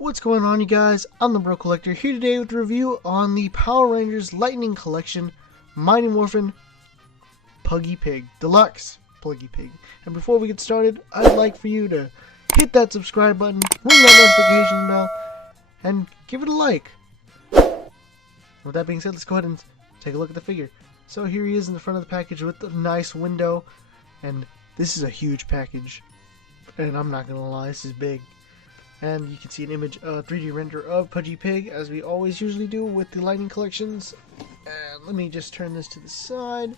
What's going on, you guys? I'm the Bro Collector here today with a review on the Power Rangers Lightning Collection Mighty Morphin Pudgy Pig Deluxe Pudgy Pig. And before we get started, I'd like for you to hit that subscribe button, ring that notification bell, and give it a like. With that being said, let's go ahead and take a look at the figure. So here he is in the front of the package with the nice window, and this is a huge package, and I'm not gonna lie, this is big. And you can see an image, 3D render of Pudgy Pig, as we always usually do with the Lightning collections. And let me just turn this to the side.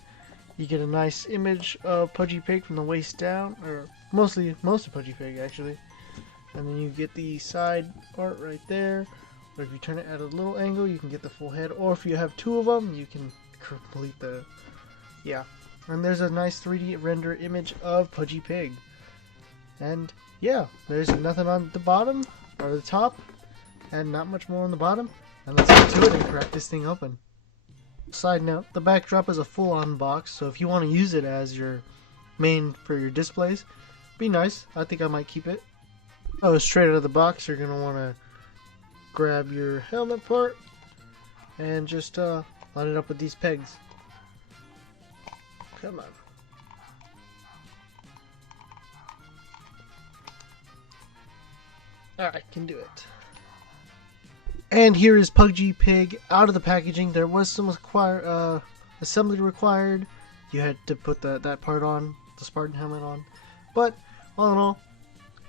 You get a nice image of Pudgy Pig from the waist down, or most of Pudgy Pig actually. And then you get the side part right there. Or if you turn it at a little angle, you can get the full head. Or if you have two of them, you can complete the, yeah. And there's a nice 3D render image of Pudgy Pig. And yeah, there's nothing on the bottom or the top, and not much more on the bottom. And let's get to it and crack this thing open. Side note, the backdrop is a full-on box, so if you want to use it as your main for your displays, be nice. I think I might keep it. Oh, straight out of the box, you're gonna want to grab your helmet part and just line it up with these pegs. Come on. I can do it. And here is Pudgy Pig out of the packaging. There was some assembly required. You had to put that part on, the Spartan helmet on. But all in all,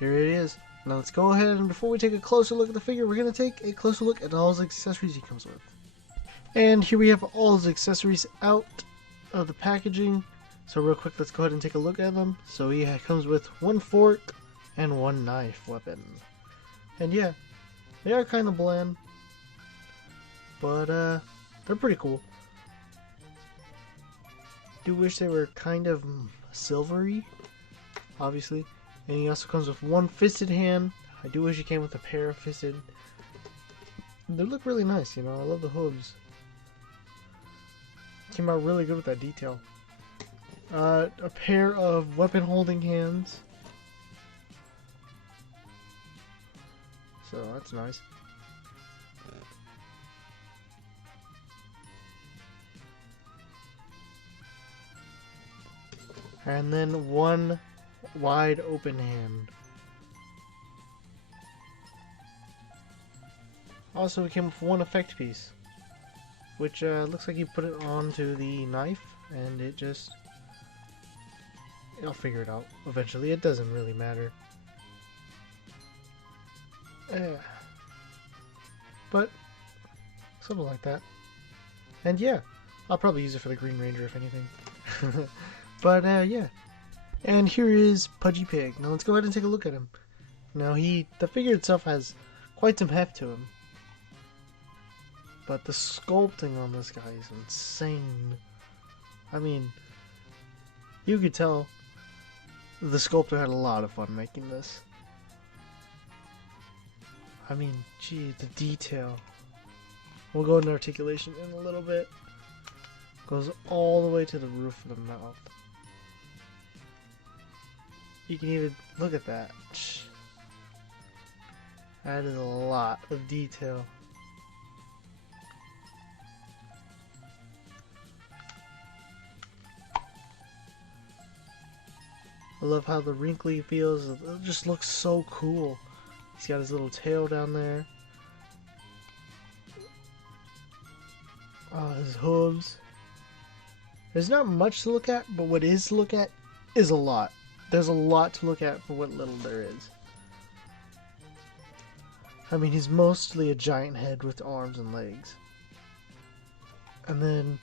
here it is. Now let's go ahead, and before we take a closer look at the figure, we're going to take a closer look at all his accessories he comes with. And here we have all his accessories out of the packaging. So real quick, let's go ahead and take a look at them. So he comes with one fork and one knife weapon. And yeah, they are kind of bland, but they're pretty cool. Do wish they were kind of silvery, obviously. And he also comes with one fisted hand. I do wish he came with a pair of fisted. They look really nice, you know. I love the hooves. Came out really good with that detail. A pair of weapon holding hands. So that's nice. And then one wide open hand. Also, it came with one effect piece, which looks like you put it onto the knife, and it just, I'll figure it out eventually. It doesn't really matter. But something like that. And yeah, I'll probably use it for the Green Ranger if anything. But yeah. And here is Pudgy Pig. Now let's go ahead and take a look at him. Now the figure itself has quite some heft to him. But the sculpting on this guy is insane. I mean, you could tell the sculptor had a lot of fun making this. I mean, gee, the detail. We'll go into articulation in a little bit. Goes all the way to the roof of the mouth. You can even look at that. That is a lot of detail. I love how the wrinkly feels. It just looks so cool. He's got his little tail down there. His hooves. There's not much to look at, but what is to look at is a lot. There's a lot to look at for what little there is. I mean, he's mostly a giant head with arms and legs. And then,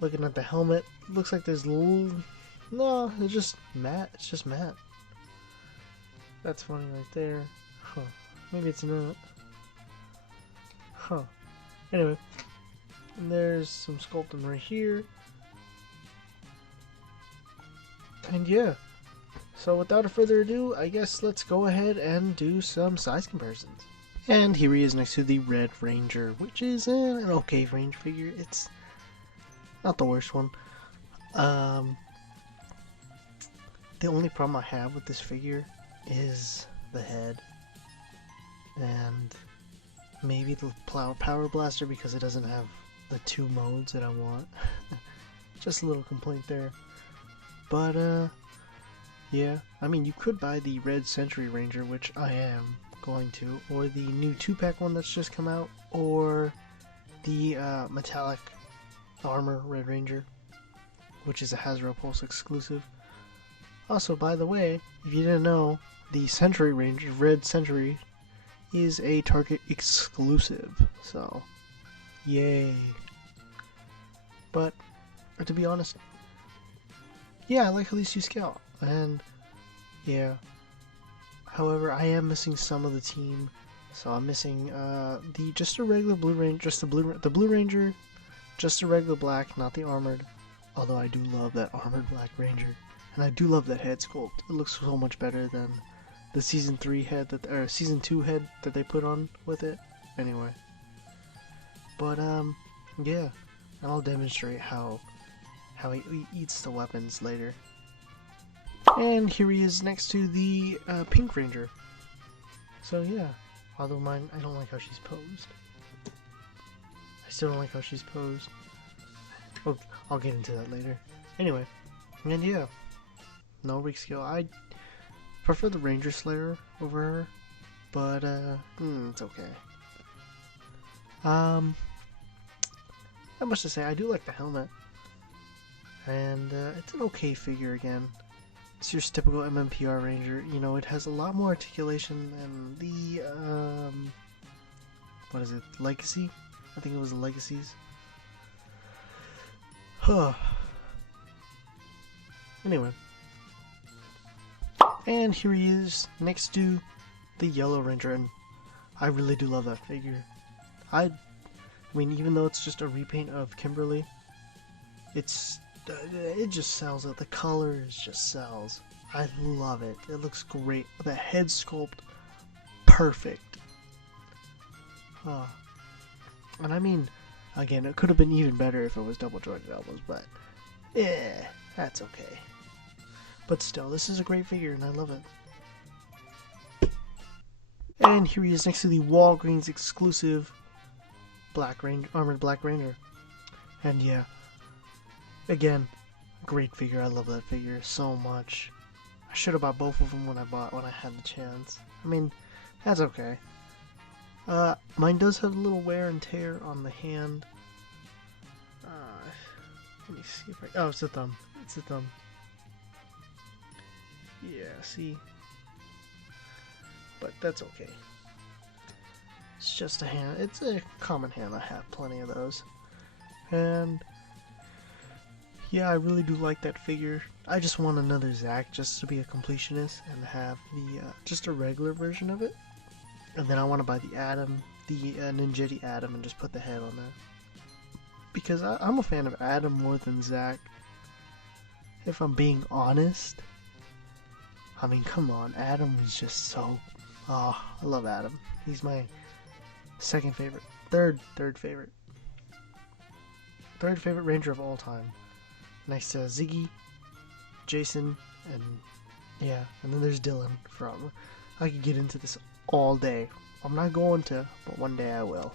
looking at the helmet, looks like there's no, it's just matte. It's just matte. That's funny right there. Huh. Maybe it's not. Huh. Anyway. And there's some sculpting right here. And yeah. So without further ado, I guess let's go ahead and do some size comparisons. And here he is next to the Red Ranger, which is an okay range figure. It's not the worst one. The only problem I have with this figure is the head. And maybe the Power Blaster because it doesn't have the 2 modes that I want. Just a little complaint there. But yeah, I mean, you could buy the Red Century Ranger, which I am going to, or the new 2-pack one that's just come out, or the Metallic Armor Red Ranger, which is a Hasbro Pulse exclusive. Also, by the way, if you didn't know, the Century Ranger, Red Century, is a Target exclusive, so yay. But, to be honest, yeah, I like how these two scale, and yeah. However, I am missing some of the team, so I'm missing just a regular Blue Ranger, just the Blue Ranger, just a regular black, not the armored. Although I do love that armored Black Ranger, and I do love that head sculpt. It looks so much better than the season 3 head or season 2 head that they put on with it. Anyway, but yeah, I'll demonstrate how he eats the weapons later. And here he is next to the Pink Ranger. So yeah, although mine, I don't like how she's posed. I still don't like how she's posed. I'll get into that later. Anyway, and yeah, no weak skill. I prefer the Ranger Slayer over her, but it's okay. Not much to say. I do like the helmet, and it's an okay figure again. It's your typical MMPR Ranger. You know, it has a lot more articulation than the what is it? Legacy? I think it was the Legacies. Anyway, and here he is next to the Yellow Ranger, and I really do love that figure. I mean, even though it's just a repaint of Kimberly, it just sells it. The colors just sells. I love it. It looks great. The head sculpt, perfect. And I mean, again, it could have been even better if it was double jointed elbows, but yeah, that's okay. But still, this is a great figure, and I love it. And here he is next to the Walgreens exclusive Armored Black Ranger. And yeah, again, great figure. I love that figure so much. I should have bought both of them when I had the chance. I mean, that's okay. Mine does have a little wear and tear on the hand. Let me see if oh, it's the thumb. It's the thumb. Yeah, see? But that's okay. It's just a hand. It's a common hand. I have plenty of those. And yeah, I really do like that figure. I just want another Zack just to be a completionist and have the just a regular version of it. And then I want to buy the Adam, the Ninjetti Adam, and just put the head on there. Because I'm a fan of Adam more than Zack. If I'm being honest. I mean, come on, Adam is just so... Oh, I love Adam. He's my second favorite. Third favorite. Third favorite Ranger of all time. Next to Ziggy, Jason, and yeah, and then there's Dylan from... I could get into this all day. I'm not going to, but one day I will.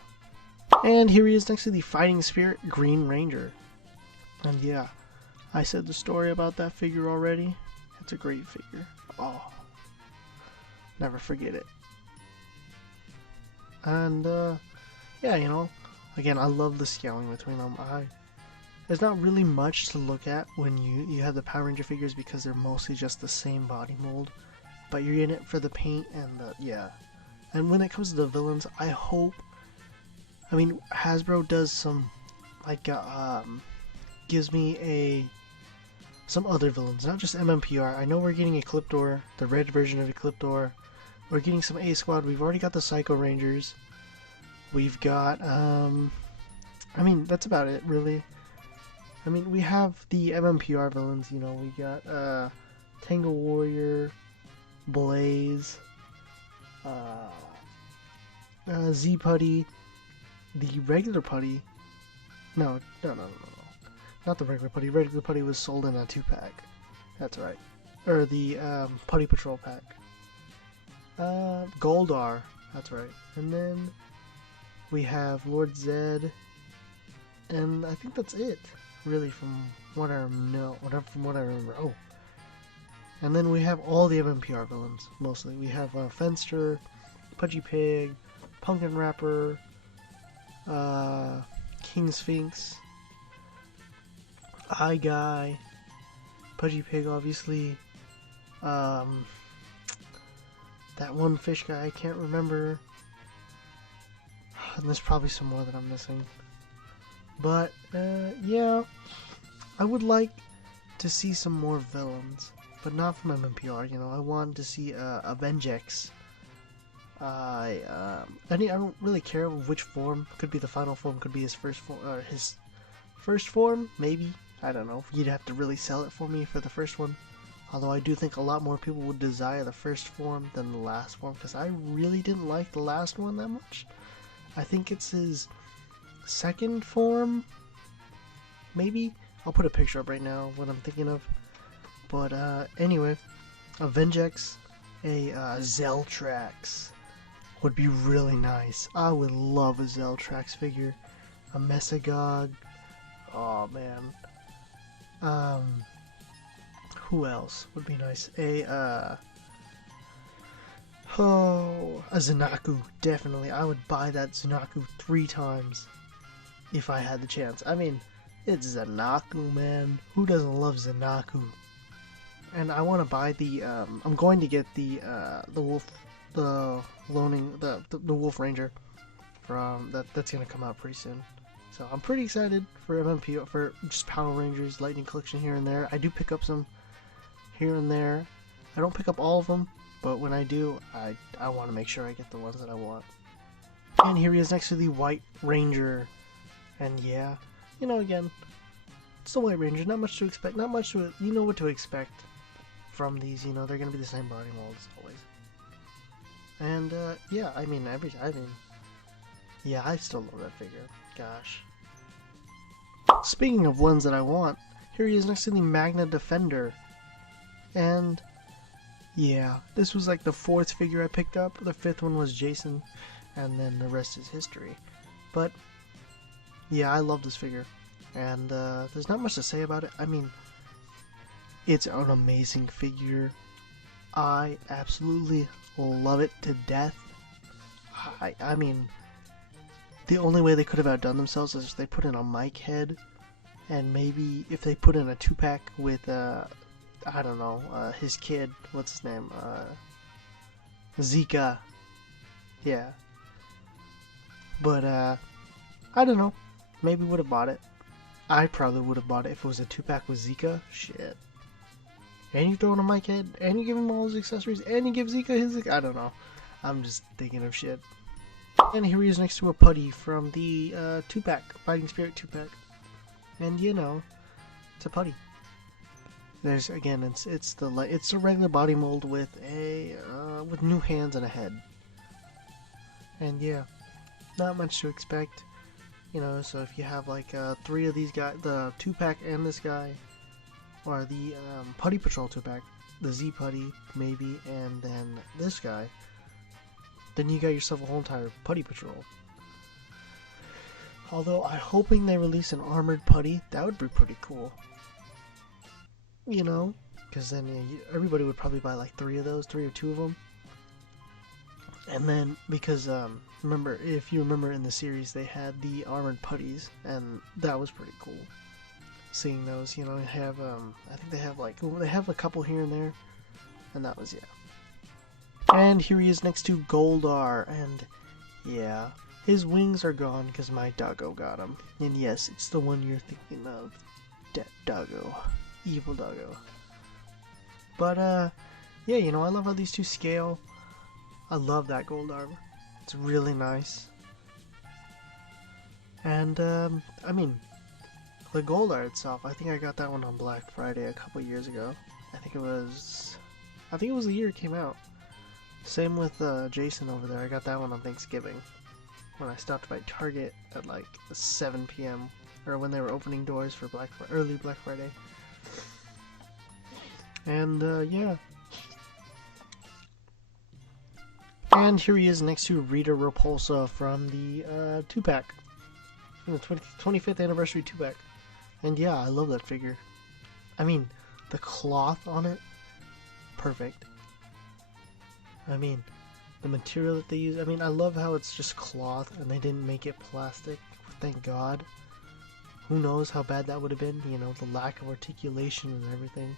And here he is next to the Fighting Spirit Green Ranger. And yeah, I said the story about that figure already. It's a great figure. Oh, never forget it. And yeah, you know, again, I love the scaling between them. There's not really much to look at when you have the Power Ranger figures because they're mostly just the same body mold. But you're in it for the paint and the, yeah. And when it comes to the villains, I hope, I mean, Hasbro does some, like, gives me some other villains, not just MMPR. I know we're getting Ecliptor, the red version of Ecliptor. We're getting some A-Squad. We've already got the Psycho Rangers. We've got, I mean, that's about it, really. I mean, we have the MMPR villains, you know. We got, Tango Warrior, Blaze, Z Pudgy, the regular Pudgy. No. Not the regular Pudgy. Regular Pudgy was sold in a 2-pack. That's right. Or the Pudgy Patrol pack. Goldar. That's right. And then We have Lord Zed, and I think that's it, really, from what I know, from what I remember. Oh, and then we have all the MMPR villains, mostly. We have Fenster, Pudgy Pig, Pumpkin Rapper, King Sphinx, Eye Guy, Pudgy Pig, obviously. That one fish guy, I can't remember. And there's probably some more that I'm missing. But, yeah. I would like to see some more villains. But not from MMPR, you know. I want to see Avengex. I don't really care which form. Could be the final form, could be his first form, or his first form, maybe. I don't know. You'd have to really sell it for me for the first one. Although I do think a lot more people would desire the first form than the last form, because I really didn't like the last one that much. I think it's his second form, maybe? I'll put a picture up right now, what I'm thinking of. But anyway, Avengex, a Zeltrax would be really nice. I would love a Zeltrax figure. A Mesagog. Oh man. Who else would be nice? A Zanaku, definitely. I would buy that Zanaku 3 times if I had the chance. I mean, it's Zanaku, man. Who doesn't love Zanaku? And I want to buy the. I'm going to get the wolf, the Wolf Ranger from that's gonna come out pretty soon. So I'm pretty excited for MMP, for just Power Rangers Lightning Collection here and there. I do pick up some here and there. I don't pick up all of them, but when I do, I want to make sure I get the ones that I want. And here he is next to the White Ranger. And yeah, you know, again, it's the White Ranger. Not much to expect. Not much to, you know what to expect from these. You know, they're gonna be the same body mold as always. And yeah, yeah, I still love that figure. Gosh. Speaking of ones that I want, here he is next to the Magna Defender. And yeah, this was like the 4th figure I picked up. The 5th one was Jason, and then the rest is history. But yeah, I love this figure, and there's not much to say about it. I mean, it's an amazing figure. I absolutely love it to death. I mean, the only way they could have outdone themselves is if they put in a Mike head, and maybe if they put in a 2-pack with I don't know, his kid, what's his name, Zika, yeah, but I don't know, maybe would have bought it. I probably would have bought it if it was a 2-pack with Zika. Shit. And you throw in a Mike head, and you give him all his accessories, and you give Zika his, I don't know, I'm just thinking of shit. And here he is next to a Pudgy from the 2-pack, Fighting Spirit 2-pack. And you know, it's a Pudgy. There's again, it's a regular body mold with a with new hands and a head. And yeah, not much to expect. You know, so if you have like 3 of these guys, the 2-pack and this guy, or the Pudgy Patrol 2-pack, the Z Pudgy maybe, and then this guy, then you got yourself a whole entire Pudgy Patrol. Although I'm hoping they release an armored Pudgy. That would be pretty cool. You know, because then everybody would probably buy like 3 of those, 3 or 2 of them. And then, because, remember, if you remember in the series, they had the armored Pudgies, and that was pretty cool. Seeing those, you know, have, I think they have a couple here and there, and that was, yeah. And here he is next to Goldar, and yeah, his wings are gone because my doggo got him. And yes, it's the one you're thinking of, that doggo. Evil doggo. But yeah, you know, I love how these two scale. I love that Goldar. It's really nice. And I mean, the Goldar itself, I think I got that one on Black Friday a couple years ago. I think it was the year it came out. Same with Jason over there. I got that one on Thanksgiving when I stopped by Target at like 7 p.m. or when they were opening doors for early Black Friday. And yeah. And here he is next to Rita Repulsa from the 2-pack. From the 25th anniversary 2-pack. And yeah, I love that figure. I mean, the cloth on it, perfect. I mean, the material that they use, I mean, I love how it's just cloth and they didn't make it plastic. Thank God. Who knows how bad that would have been, you know, the lack of articulation and everything.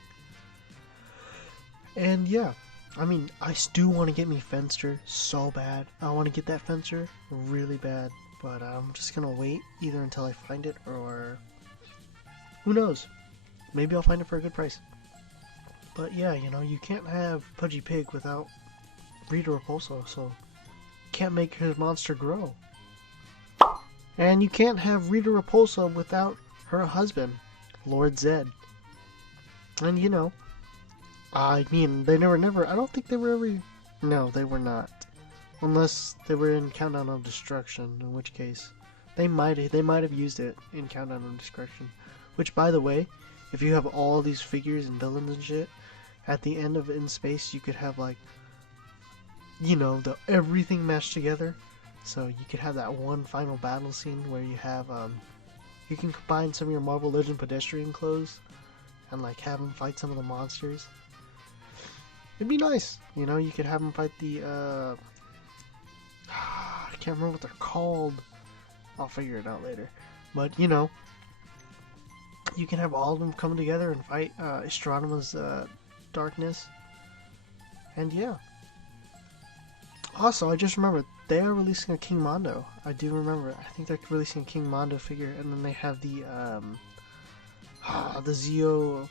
And yeah, I mean, I do want to get me Fenster so bad. I want to get that Fenster really bad, but I'm just gonna wait either until I find it or who knows? Maybe I'll find it for a good price. But yeah, you know, you can't have Pudgy Pig without Rita Repulsa, so can't make his monster grow. And you can't have Rita Repulsa without her husband, Lord Zed. And you know, I mean, they never, I don't think they were ever, no, they were not. Unless they were in Countdown of Destruction, in which case, they might have used it in Countdown of Destruction. Which, by the way, if you have all these figures and villains and shit, at the end of In Space, you could have, like, you know, everything mashed together. So you could have that one final battle scene where you have, you can combine some of your Marvel Legend pedestrian clothes and, like, have them fight some of the monsters. It'd be nice, you know, you could have them fight the, I can't remember what they're called. I'll figure it out later. But, you know, you can have all of them come together and fight Astronoma's darkness. And yeah. Also, I just remembered, they are releasing a King Mondo. I do remember. I think they're releasing a King Mondo figure, and then they have the Zeo.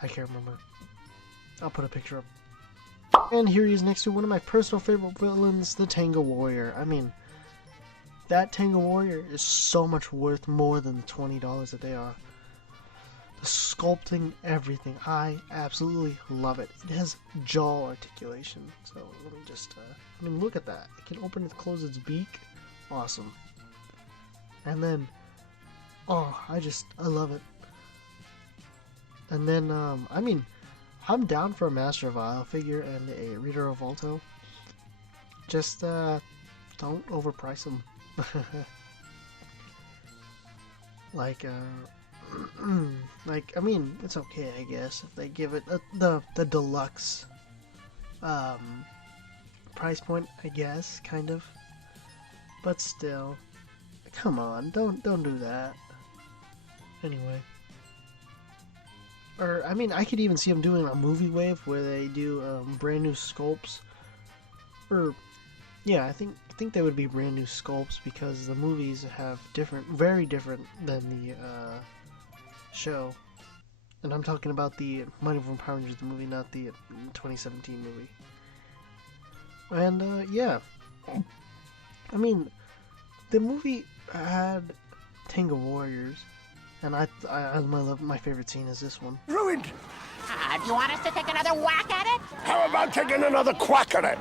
I can't remember. I'll put a picture up. And here he is next to one of my personal favorite villains, the Tango Warrior. I mean, that Tango Warrior is so much worth more than the $20 that they are. The sculpting, everything, I absolutely love it. It has jaw articulation, so let me just, I mean, look at that. It can open and close its beak. Awesome. And then, oh, I love it. And then, I mean, I'm down for a Master of Isle figure and a Rita Revolto. Just, don't overprice them. Like, like, I mean, it's okay, I guess, if they give it the deluxe price point, I guess, kind of. But still, come on, don't do that. Anyway, or I mean, I could even see them doing a movie wave where they do brand new sculpts. Or yeah, I think they would be brand new sculpts because the movies have very different than the show. And I'm talking about the Mighty Morphin Power Rangers, the movie, not the 2017 movie. And yeah, I mean, the movie had Tango Warriors, and my favorite scene is this one. Ruined! Do you want us to take another whack at it? How about taking another quack at it?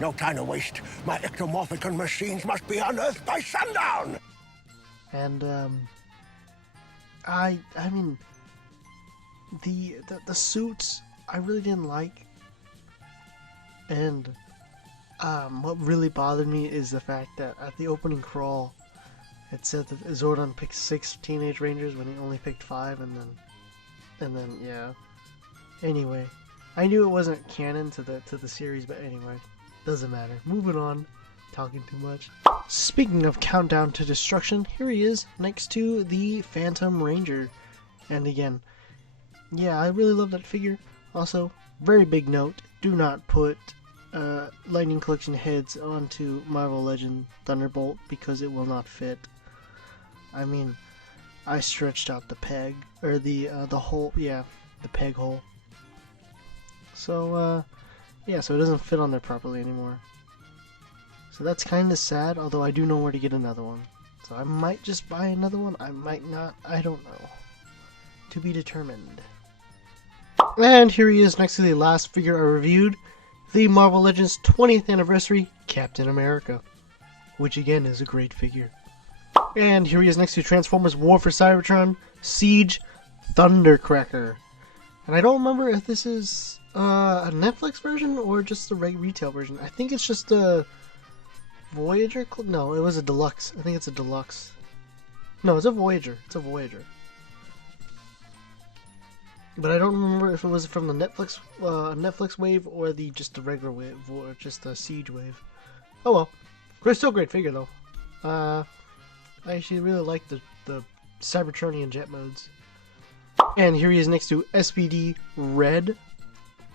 No time to waste. My ectomorphic machines must be unearthed by sundown! And, I mean, the suits, I really didn't like. And, what really bothered me is the fact that at the opening crawl, it said that Zordon picked 6 Teenage Rangers when he only picked 5, and then, yeah. Anyway, I knew it wasn't canon to the series, but anyway. Doesn't matter. Moving on. Talking too much. Speaking of Countdown to Destruction, here he is next to the Phantom Ranger. And again, yeah, I really love that figure. Also, very big note, do not put Lightning Collection heads onto Marvel Legend Thunderbolt because it will not fit. I mean, I stretched out the peg, or the hole, yeah, the peg hole. So, yeah, so it doesn't fit on there properly anymore. So that's kind of sad, although I do know where to get another one. So I might just buy another one, I might not, I don't know. To be determined. And here he is next to the last figure I reviewed, the Marvel Legends 20th Anniversary Captain America. Which again is a great figure. And here he is next to Transformers War for Cybertron, Siege, Thundercracker. And I don't remember if this is a Netflix version or just the retail version. I think it's just a Voyager. No, it was a Deluxe. I think it's a Deluxe. No, it's a Voyager. It's a Voyager. But I don't remember if it was from the Netflix wave or just the regular wave or just the Siege wave. Oh well, still great figure though. I actually really like the Cybertronian jet modes. And here he is next to SPD Red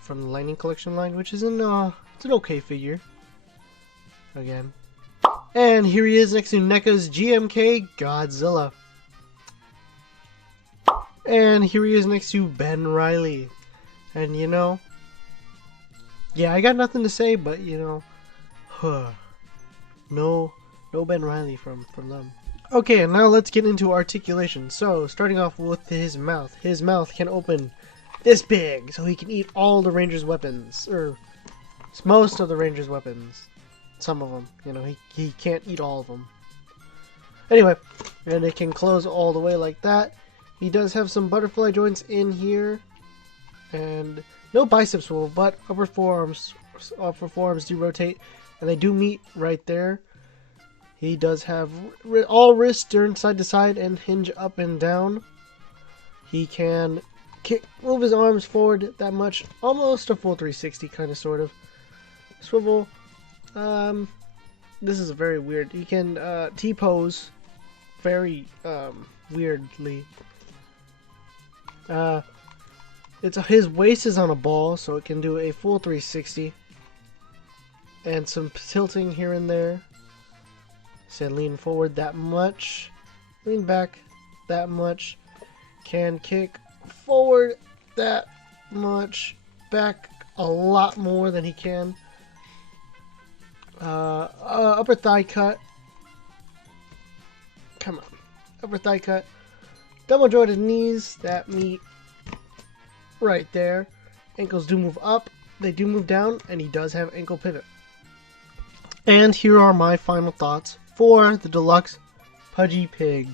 from the Lightning Collection line, which is it's an okay figure. Again. And here he is next to NECA's GMK Godzilla. And here he is next to Ben Reilly. And you know, yeah, I got nothing to say, but you know, no Ben Reilly from them. Okay, and now let's get into articulation. So, starting off with his mouth. His mouth can open this big, so he can eat all the Ranger's weapons, or most of the Ranger's weapons. Some of them, you know, he can't eat all of them. Anyway, and it can close all the way like that. He does have some butterfly joints in here, and no bicep swivel, but upper forearms do rotate, and they do meet right there. He does have all wrists turn side to side and hinge up and down. He can move his arms forward that much, almost a full 360, kind of, sort of. Swivel. This is very weird. He can T-pose very weirdly. His waist is on a ball, so it can do a full 360. And some tilting here and there. So lean forward that much, lean back that much, can kick forward that much, back a lot more than he can. Upper thigh cut. Come on. Upper thigh cut. Double jointed knees that meet right there. Ankles do move up, they do move down, and he does have ankle pivot. And here are my final thoughts for the Deluxe Pudgy Pig.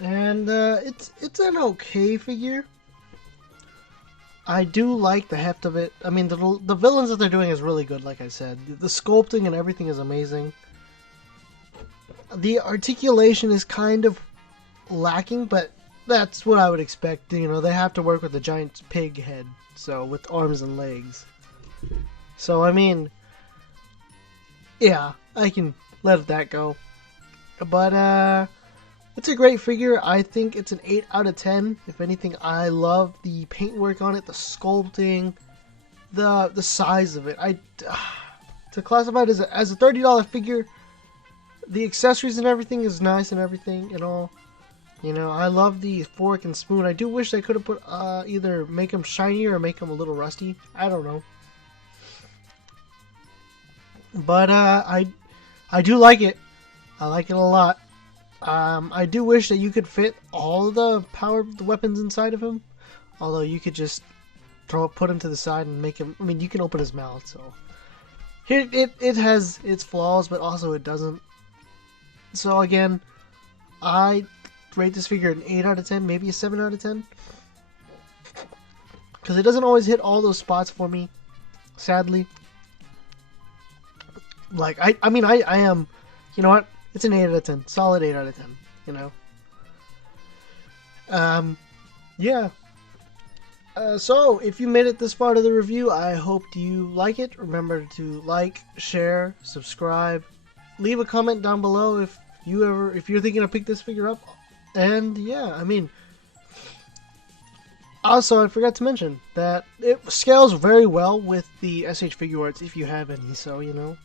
And it's an okay figure. I do like the heft of it. I mean, the villains that they're doing is really good, like I said. The sculpting and everything is amazing. The articulation is kind of lacking, but that's what I would expect. You know, they have to work with a giant pig head, so with arms and legs. So, I mean, yeah, I can let that go. But, it's a great figure. I think it's an 8 out of 10. If anything, I love the paintwork on it, the sculpting, the size of it. To classify it as a $30 figure, the accessories and everything is nice and everything and all. You know, I love the fork and spoon. I do wish they could have put either make them shinier or make them a little rusty. I don't know. But I do like it. I like it a lot. I do wish that you could fit all of the weapons inside of him. Although you could just put him to the side and make him. I mean, you can open his mouth. So here it has its flaws, but also it doesn't. So again, I rate this figure an 8 out of 10, maybe a 7 out of 10. Because it doesn't always hit all those spots for me, sadly. Like, I mean, I am, you know what? It's an 8 out of 10. Solid 8 out of 10, you know? Yeah. So, if you made it this far to the review, I hope you like it. Remember to like, share, subscribe. Leave a comment down below if you're thinking of pick this figure up. And, yeah, I mean... Also, I forgot to mention that it scales very well with the SH Figure Arts if you have any, so, you know...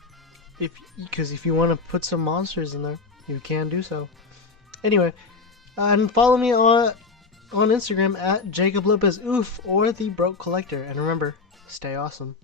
Because if you want to put some monsters in there, you can do so. Anyway, and follow me on Instagram at JacobLopezOof or The Broke Collector. And remember, stay awesome.